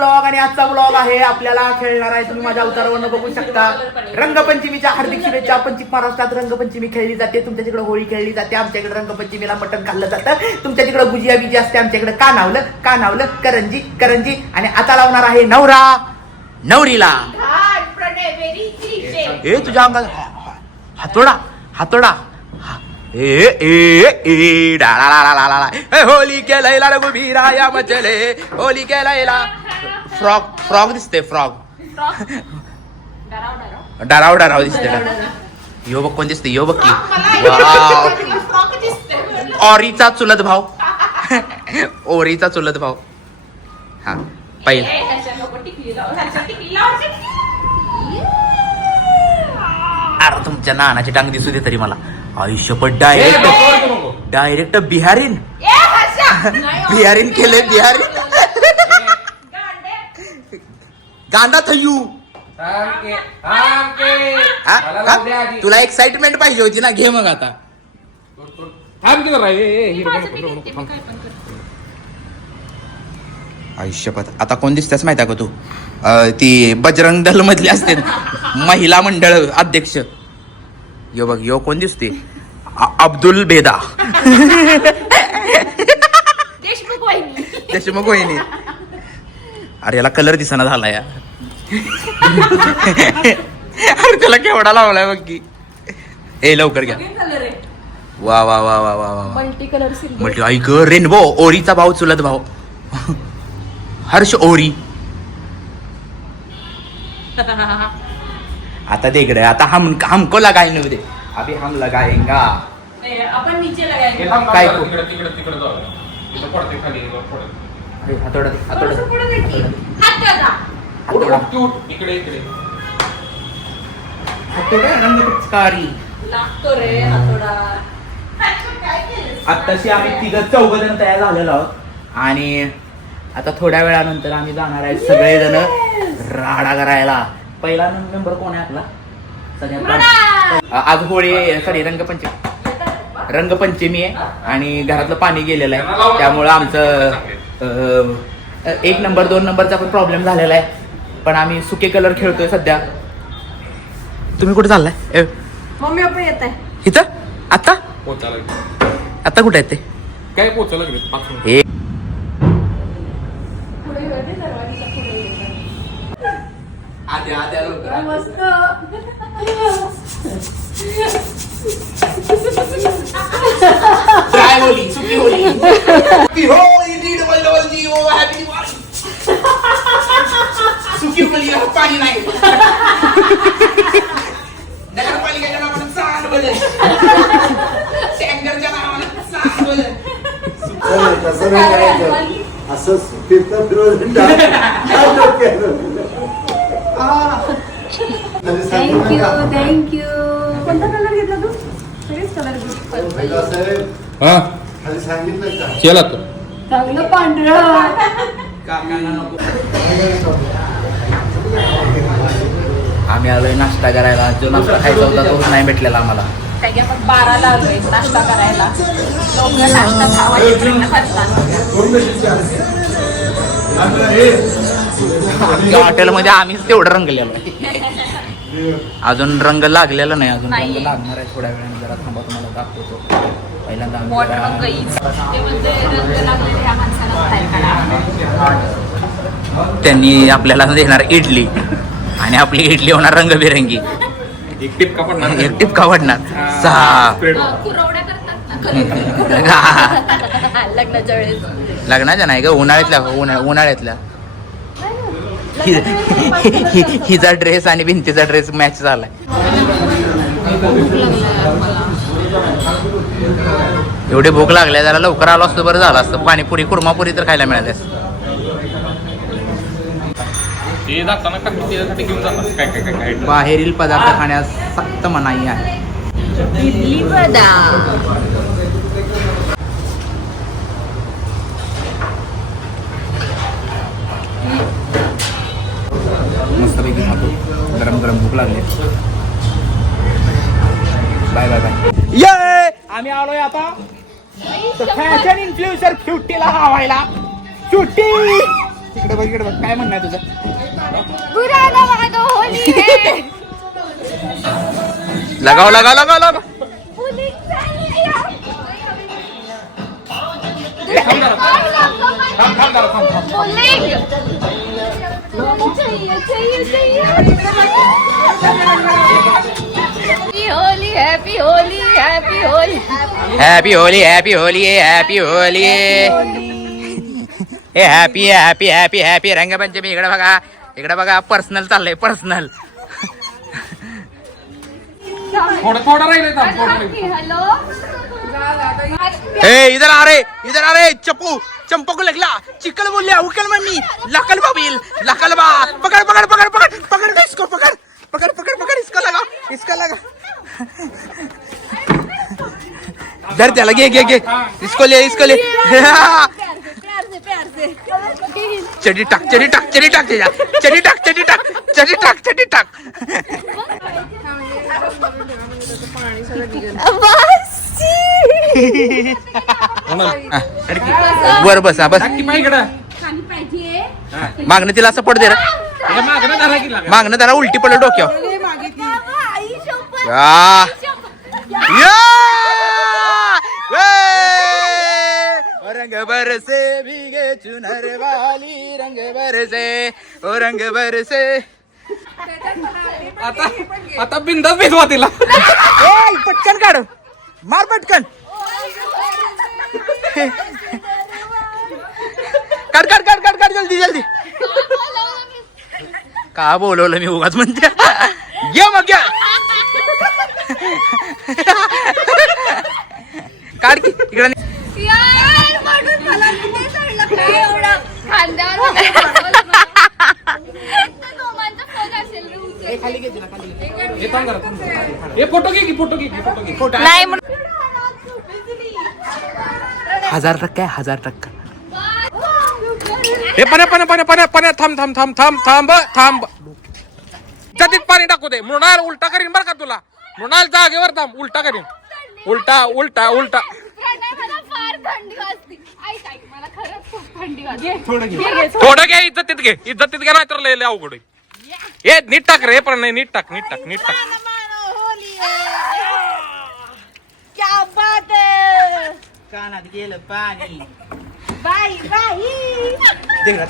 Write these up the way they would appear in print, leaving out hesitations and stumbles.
Blog आणि आजचा blog आहे आपल्याला खेळणार आहे. तुम्ही माझ्या अवतारावर बघू शकता. रंगपंचमीच्या हार्दिक शुभेच्छा. पंचित महाराष्ट्रात रंगपंचमी खेळली जाते. तुमच्या तिकडे होळी खेळली जाते. आमच्याकडे रंगपंचमीला मटण खाल्लं जातं. तुमच्या तिकडे गुजिया बिजी असते. आमच्याकडे कानावलं करंजी करंजी. आणि आता लावणार आहे नवरा नवरीला. ए तुझ्या अंगात हातोडा हातोडा. होली के लैला गुबीराया मचले. होली के लैला. फ्रॉग दिसते. फ्रॉग डराव डराव दिसते. यो बघ कोण दिसते. यो बघ की ओरीचा चुलत भाऊ. ओरीचा चुलत भाऊ. हा पहिला अरे तुमच्या नानाची टांग दिसू दे तरी मला. आयुष्यपट डायरेक्ट बिहारीन केले. बिहारीन गांडा थयू. तुला एक्साइटमेंट पाहिजे होती ना. घे मग आता. आयुष्यपत आता कोण दिसतेस माहिती का तू. ती बजरंग दल मधली असते महिला मंडळ अध्यक्ष. यो बघ यो कोण दिसते. अब्दुल बेदा. देशमुख वहिनी. अरे याला कलर दिसना झाला या. अरे त्याला केवढा लावलाय बघ की. ए लवकर घ्या. वा वा वा वा वा वा. मल्टी ऐक रेनबो. ओरीचा भाऊ चुलत भाऊ हर्ष ओरी. आता देख रहे. आता हमको लगाएंगे दे. अभी हम लगाएंगा. अपन नीचे लगाएंगे. काय को हातोडा रंग पिचकारी लागतो रे हातोडा. आताशी आम्ही तिघं चौघजण तयार झालेलो आहोत. आणि आता थोड्या वेळानंतर आम्ही जाणार आहे सगळेजण राडा करायला. पहिला नंबर कोण आहे आपला सगळ्यात. आज होळी सॉरी रंगपंचमी आहे आणि घरातलं पाणी गेलेलं आहे. त्यामुळं आमचं 1 नंबर 2 नंबरचा पण प्रॉब्लेम झालेला आहे. पण आम्ही सुके कलर खेळतोय सध्या. तुम्ही कुठे चाललाय. मम्मी पप्पा येत आहे इथं आता. आता कुठे आहेत ते. काय पोचायला लागले. मस्त. काय होली सुकी होली. सुकी होली डबल जी ओ हॅपी दिवाळी. सुकी होली पाणी नाही. नगरपालिकेच्या नावानं चाल बोले. टँकरच्या नावानं चाल बोले. कसं नाही करायचं असं फिरतं फिरवून थँक्यू. कोणता कलर घेतला तू. सगळेच कलर हा खाली सांगितलं का केला तो. चांगलं पांढरं. आम्ही आलोय नाश्ता करायला. जो नाश्ता खायचा होता तोच नाही भेटलेला आम्हाला. आपण 12ला आलोय नाश्ता करायला. लोक नाश्ता हॉटेलमध्ये आम्हीच तेवढं रंगलेलो आहे. अजून रंग लागलेला नाही. अजून रंग लागणार आहे थोड्या वेळाने. जरा थांबा तुम्हाला दाखवतो. पहिल्यांदा त्यांनी आपल्याला देणार इडली आणि आपली इडली होणार रंगबिरंगी. एक टिपका पडणार. एक टिपका पडणार. लग्नाच्या वेळेस. लग्नाच्या नाही ग उन्हाळ्यातल्या. हिचा ड्रेस आणि भिंतीचा ड्रेस मॅच झालाय. एवढी भूक लागल्या. जरा लवकर आलो असतो बरं झालं असतं. पाणीपुरी कुर्मापुरी तर खायला मिळाली. ते जाताना त्याच्यासाठी घेऊन जातात काय काय काय काय. बाहेरील पदार्थ खाण्यास सक्त मनाई आहे. इडली वडा. मस्तपैकी खातो. गरम गरम भूक लागली. Bye bye bye. ये आम्ही आलोय आता फॅशन इन्फ्लुएन्सर क्युटीला हवायला. क्युटी इकडे बघ इकडे बघ काय म्हणणं आहे तुझं लगाव लगाव लगाव लगाव Holi happy Holi happy Holi happy Holi happy Holi happy Holi हे happy happy happy happy Rangpanchami. इकडे बघा पर्सनल चाललंय पर्सनल. थोडं राहिले हॅलो ए इधर आ रे चप्पू को लगला चिकल बोलिया उकल मम्मी लकल बाबिल लकल बा पकड़ पकड़ पकड़ पकड़ पकड़ इसको पकड़ पकड़ पकड़ पकड़ इसका लगा डर त्या लगे गे इसको ले चडी टाक वर बसा बस मागणं तिला असं पड दे रे मागणं त्याला उलटी पडलं डोक्यावर. रंग बरसे भीगे चुनर वाली रंग बरसे आता बिंदास भेटवा तिला. पटकन काढ मार पटकन काढ जल्दी का बोलवलं मी उगाच म्हणते घे मग घ्या काढ की इकडे फोटो घे फोटो घे नाही 1000% हे पाण्या थांब त्यात पाणी टाकू दे. मृणाल उलटा करीन बरं का तुला. मृणाल जागेवर थांब उलटा करीन उलटा फार थंडी वाजते. ऐक मला खरंच खूप थंडी वाजते. थोडं घे इज्जतीत घे नाही तर लय अवघड होईल. हे नीट टाक रे पण नाही नीट टाक क्या बात है कानात गेलं पाणी बाई देख रहा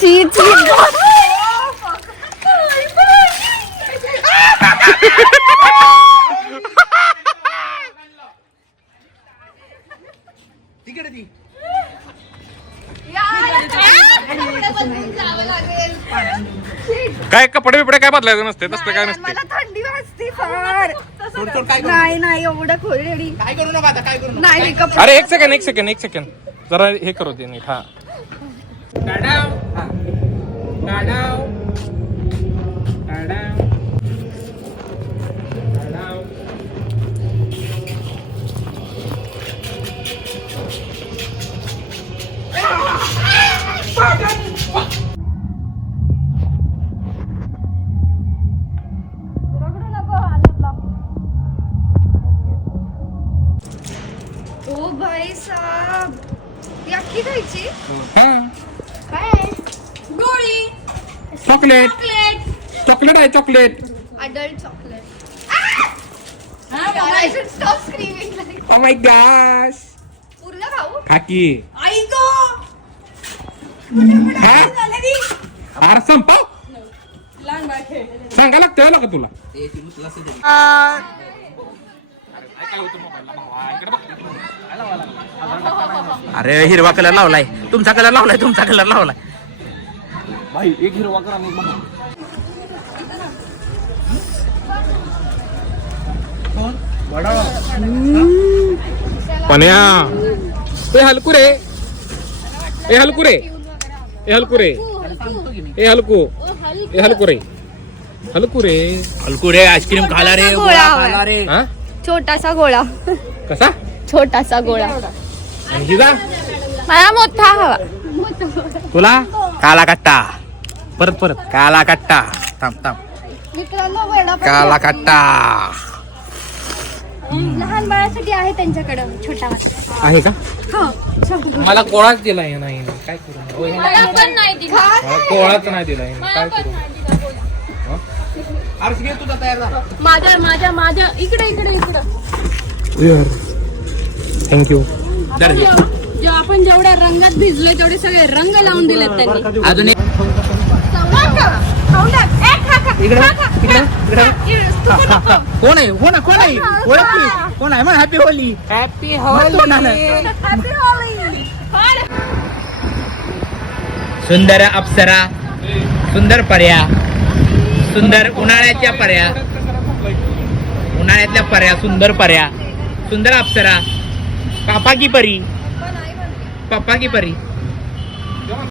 छी तिकडे ती काय कपडे बिपडे काय बदलायचं नसते तसलं काय नसते. मला थंडी वाजते फार. सोड, काय करू? नाही एवढं खोलडी काय करू नका आता काय करू नका नाही कपडे. अरे एक सेकंड जरा हे करू दे नीट. हा ओ भाई साहब ही अख्खी खायची हा काय गोळी चॉकलेट आहे chocolate. Adult chocolate. I should stop screaming like oh my gosh पूर्ण खाऊ खाकी आई गो अरे संपव सांगा लागतंय का तुला. अरे हिरवा कलर लावलाय तुमचा कलर लावलाय भाई एक हिरवा करा मग पण्या ए हलकू रे ए हलकू रे ए हलकू रे ए हलकू ए हलकू रे हलकू रे हलकू रे आईस्क्रीम खाला रे गोळा खाला रे हा छोटासा गोळा कसा छोटासा गोळा आणि हिजा मला मोठा हवा तुला काला कट्टा परत काला कट्टा थांब मित्रांनो वेडा काला कट्टा लहान बाळासाठी आहे त्यांच्याकडं छोटा आहे का? हो छोटं. मला कोळाच दिलाय नाही काय करू? मला पण नाही दिला. मला कोळाच नाही दिलाय काय मला पण करू? नाही दिला, बोला. अर्श घे तुझा तयार झाला. माझ्या इकडे थँक्यू. आपण जेवढ्या रंगात भिजलोय तेवढे सगळे रंग लावून दिलेत त्यांनी. अजून एक इकडे कोण आहे ओळखली कोण आहे मग हॅपी होली हॅपी सुंदर अप्सरा, सुंदर पर्या, सुंदर उन्हाळ्याच्या पर्या, उन्हाळ्यातल्या पर्या, सुंदर पर्या, सुंदर अप्सरा, पापा की परी